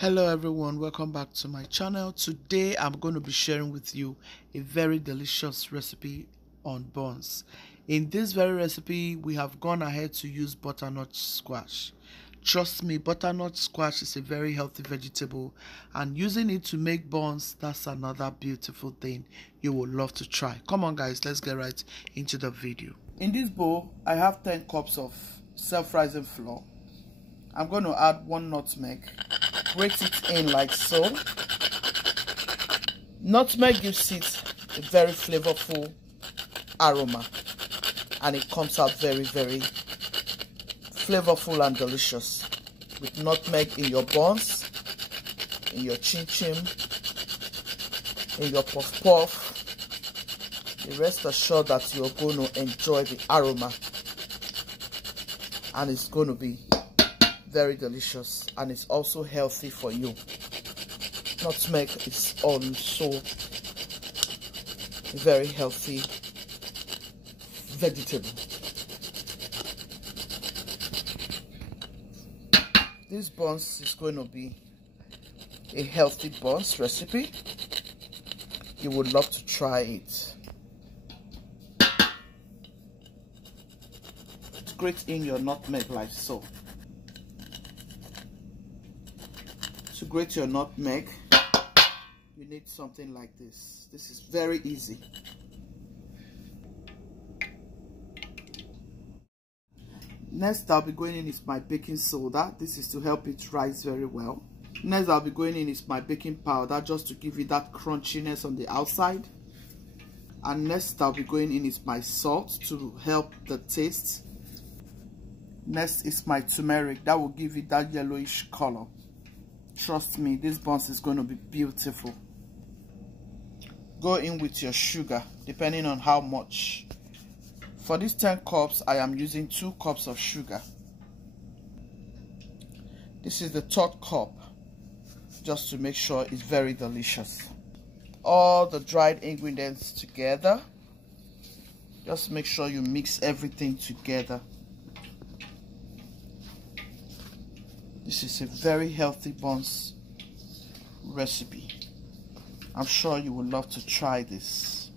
Hello everyone, welcome back to my channel. Today I'm going to be sharing with you a very delicious recipe on buns. In this very recipe we have gone ahead to use butternut squash. Trust me, butternut squash is a very healthy vegetable, and using it to make buns, that's another beautiful thing you will love to try. Come on guys, let's get right into the video. In this bowl I have 10 cups of self-rising flour. I'm going to add 1 nutmeg. Grate it in like so. Nutmeg gives it a very flavorful aroma, and it comes out very flavorful and delicious. With nutmeg in your buns, in your chin chin, in your puff puff, rest assured that you're going to enjoy the aroma, and it's going to be very delicious, and it's also healthy for you. Nutmeg is also a very healthy vegetable. This buns is going to be a healthy buns recipe. You would love to try it. Grate in your nutmeg like so. To grate your nutmeg, you need something like this. This is very easy. Next, I'll be going in is my baking soda. This is to help it rise very well. Next, I'll be going in is my baking powder, just to give it that crunchiness on the outside. And next, I'll be going in is my salt to help the taste. Next is my turmeric. That will give it that yellowish color. Trust me, this buns is going to be beautiful. Go in with your sugar, depending on how much. For these 10 cups, I am using 2 cups of sugar. This is the 3rd cup, just to make sure it's very delicious. All the dried ingredients together. Just make sure you mix everything together. This is a very healthy buns recipe. I'm sure you would love to try this.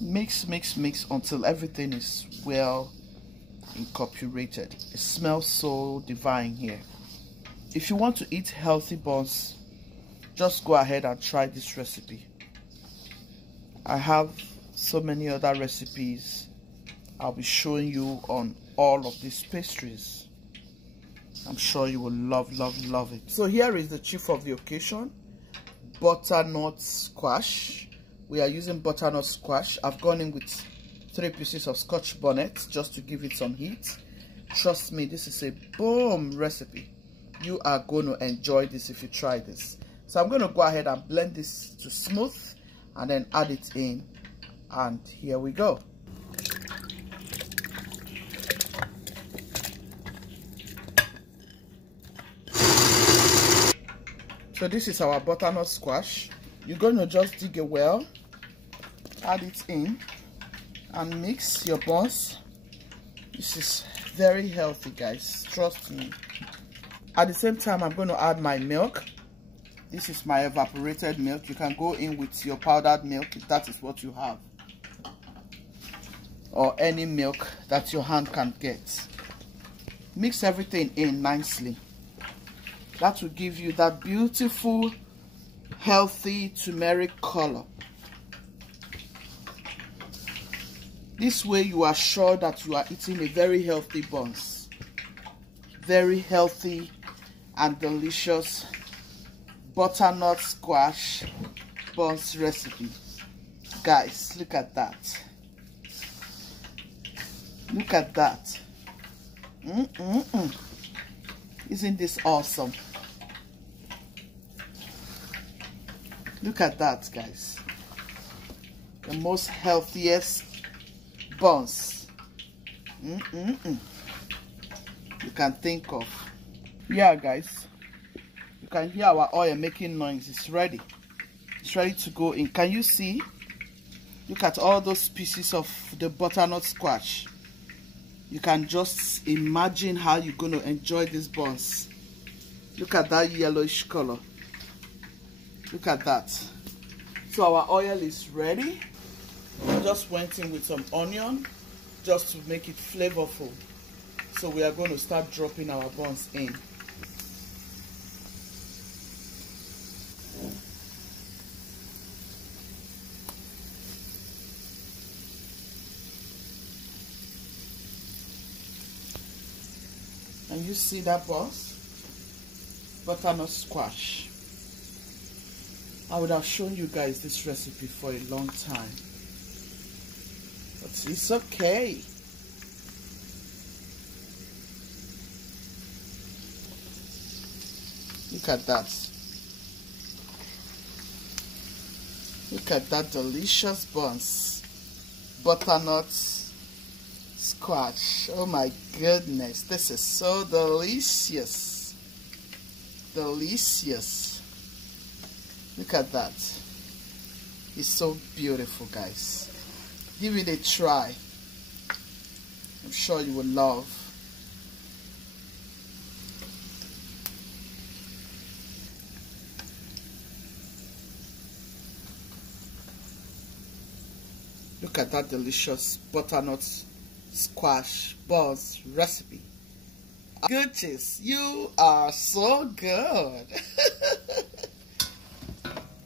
Mix until everything is well incorporated. It smells so divine here. If you want to eat healthy buns, just go ahead and try this recipe. I have so many other recipes I'll be showing you on all of these pastries. I'm sure you will love it. So here is the chief of the occasion, butternut squash. We are using butternut squash. I've gone in with 3 pieces of Scotch bonnet just to give it some heat. Trust me, this is a boom recipe. You are going to enjoy this if you try this. So I'm going to go ahead and blend this to smooth and then add it in, and here we go. So this is our butternut squash. You're going to just dig a well, add it in, and mix your buns. This is very healthy, guys, trust me. At the same time, I'm going to add my milk. This is my evaporated milk. You can go in with your powdered milk if that is what you have, or any milk that your hand can get. Mix everything in nicely. That will give you that beautiful, healthy turmeric color. This way you are sure that you are eating a very healthy buns. Very healthy and delicious butternut squash buns recipe. Guys, look at that. Look at that. Isn't this awesome? Look at that, guys. The most healthiest buns you can think of. Yeah, guys, you can hear our oil making noise. It's ready. It's ready to go in. Can you see? Look at all those pieces of the butternut squash. You can just imagine how you're going to enjoy these buns. Look at that yellowish color. Look at that. So our oil is ready. I just went in with some onion just to make it flavorful. So we are going to start dropping our buns in. And you see that buns? Butternut squash. I would have shown you guys this recipe for a long time, but it's okay. Look at that. Look at that delicious buns. Butternut squash. Oh my goodness, this is so delicious. Delicious. Look at that. It's so beautiful, guys. Give it a try. I'm sure you will love. Look at that delicious butternut squash buns recipe. Goodness, you are so good.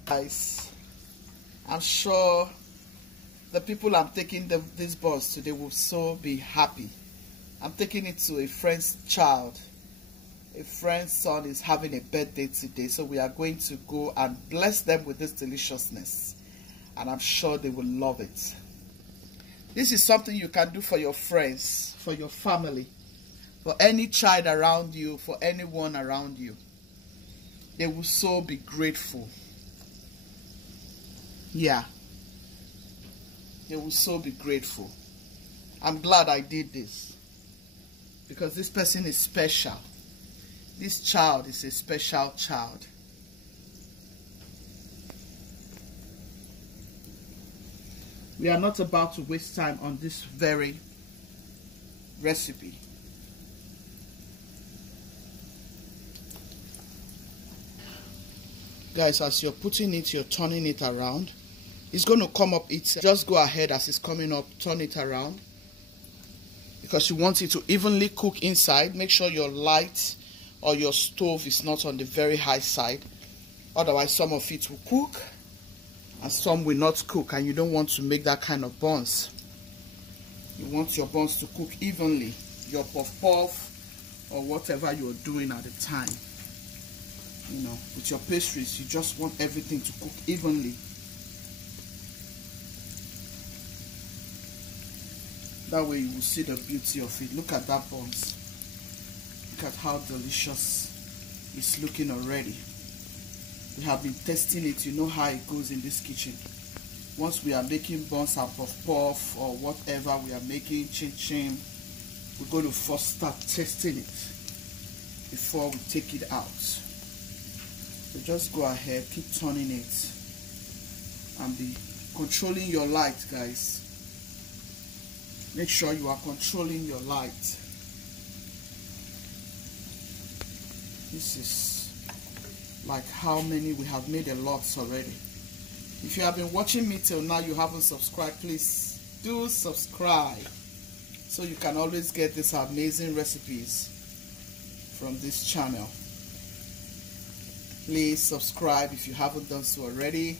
Guys, I'm sure the people I'm taking these buns to, they will so be happy. I'm taking it to a friend's child. A friend's son is having a birthday today, so we are going to go and bless them with this deliciousness, and I'm sure they will love it. This is something you can do for your friends, for your family, for any child around you, for anyone around you. They will so be grateful. Yeah, they will so be grateful. I'm glad I did this, because this person is special. This child is a special child. We are not about to waste time on this very recipe. Guys, as you're putting it, you're turning it around. It's going to come up itself. Just go ahead as it's coming up, turn it around, because you want it to evenly cook inside. Make sure your light or your stove is not on the very high side. Otherwise, some of it will cook and some will not cook, and you don't want to make that kind of buns. You want your buns to cook evenly, your puff-puff or whatever you're doing at the time. You know, with your pastries, you just want everything to cook evenly. That way you will see the beauty of it. Look at that buns. Look at how delicious it's looking already. We have been testing it. You know how it goes in this kitchen. Once we are making buns and puff-puff or whatever we are making, chin-chin, we're going to first start testing it before we take it out. So just go ahead, keep turning it, and be controlling your light, guys. Make sure you are controlling your light. This is like how many we have made, a lot already. If you have been watching me till now, you haven't subscribed, please do subscribe, so you can always get these amazing recipes from this channel. Please subscribe if you haven't done so already.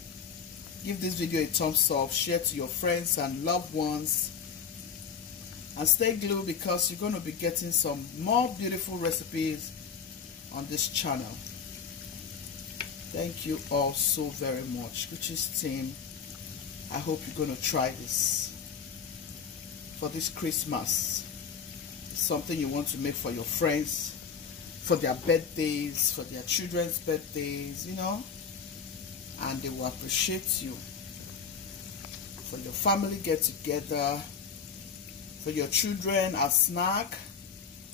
Give this video a thumbs up, share to your friends and loved ones, and stay glued, because you're going to be getting some more beautiful recipes on this channel. Thank you all so very much. Gucci's team, I hope you're going to try this for this Christmas. It's something you want to make for your friends, for their birthdays, for their children's birthdays, you know, and they will appreciate you. For your family get together, for your children as snack.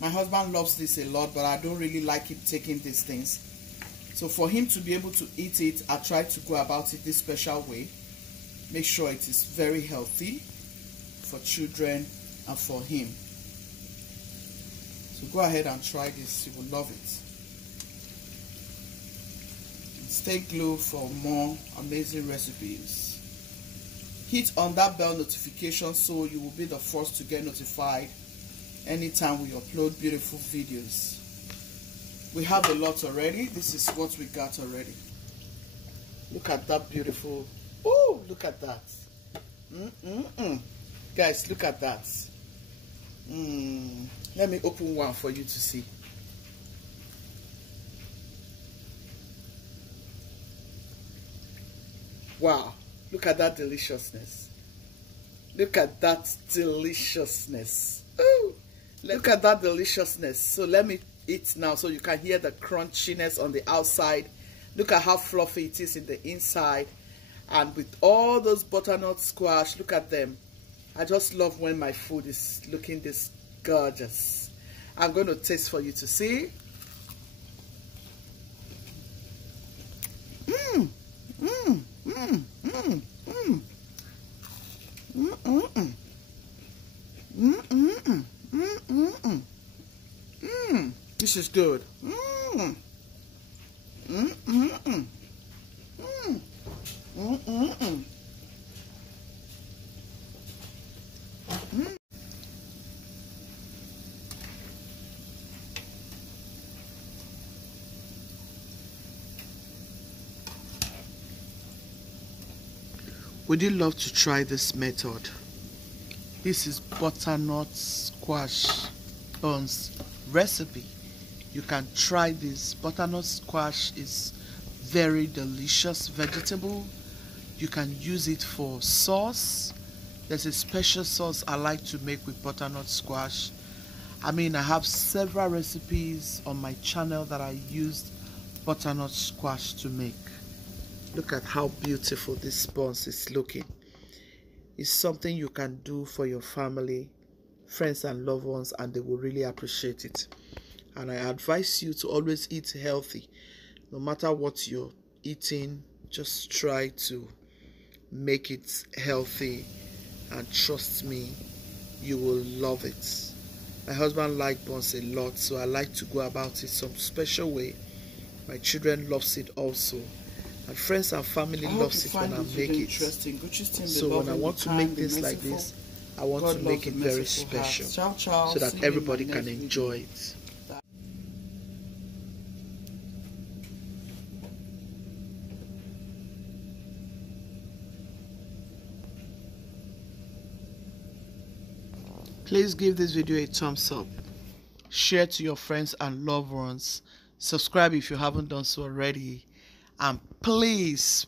My husband loves this a lot, but I don't really like him taking these things. So for him to be able to eat it, I try to go about it this special way. Make sure it is very healthy for children and for him. So go ahead and try this, you will love it. Stay glued for more amazing recipes. Hit on that bell notification so you will be the first to get notified anytime we upload beautiful videos. We have a lot already. This is what we got already. Look at that beautiful. Oh, look at that. Guys, look at that. Let me open one for you to see. Wow, look at that deliciousness. Look at that deliciousness. Ooh, look at that deliciousness. So let me eat now so you can hear the crunchiness on the outside. Look at how fluffy it is in the inside. And with all those butternut squash, look at them. I just love when my food is looking this gorgeous. I'm going to taste for you to see. This is good. Would you love to try this method? This is butternut squash buns recipe. You can try this. Butternut squash is very delicious vegetable. You can use it for sauce. There's a special sauce I like to make with butternut squash. I mean, I have several recipes on my channel that I used butternut squash to make. Look at how beautiful this buns is looking. It's something you can do for your family, friends and loved ones, and they will really appreciate it. And I advise you to always eat healthy. No matter what you're eating, just try to make it healthy, and trust me, you will love it. My husband likes buns a lot, so I like to go about it some special way. My children loves it also. And friends and family loves it when I make it. So when I want to make this like this, I want to make it very special so that everybody can enjoy it. Please give this video a thumbs up. Share to your friends and loved ones. Subscribe if you haven't done so already. And please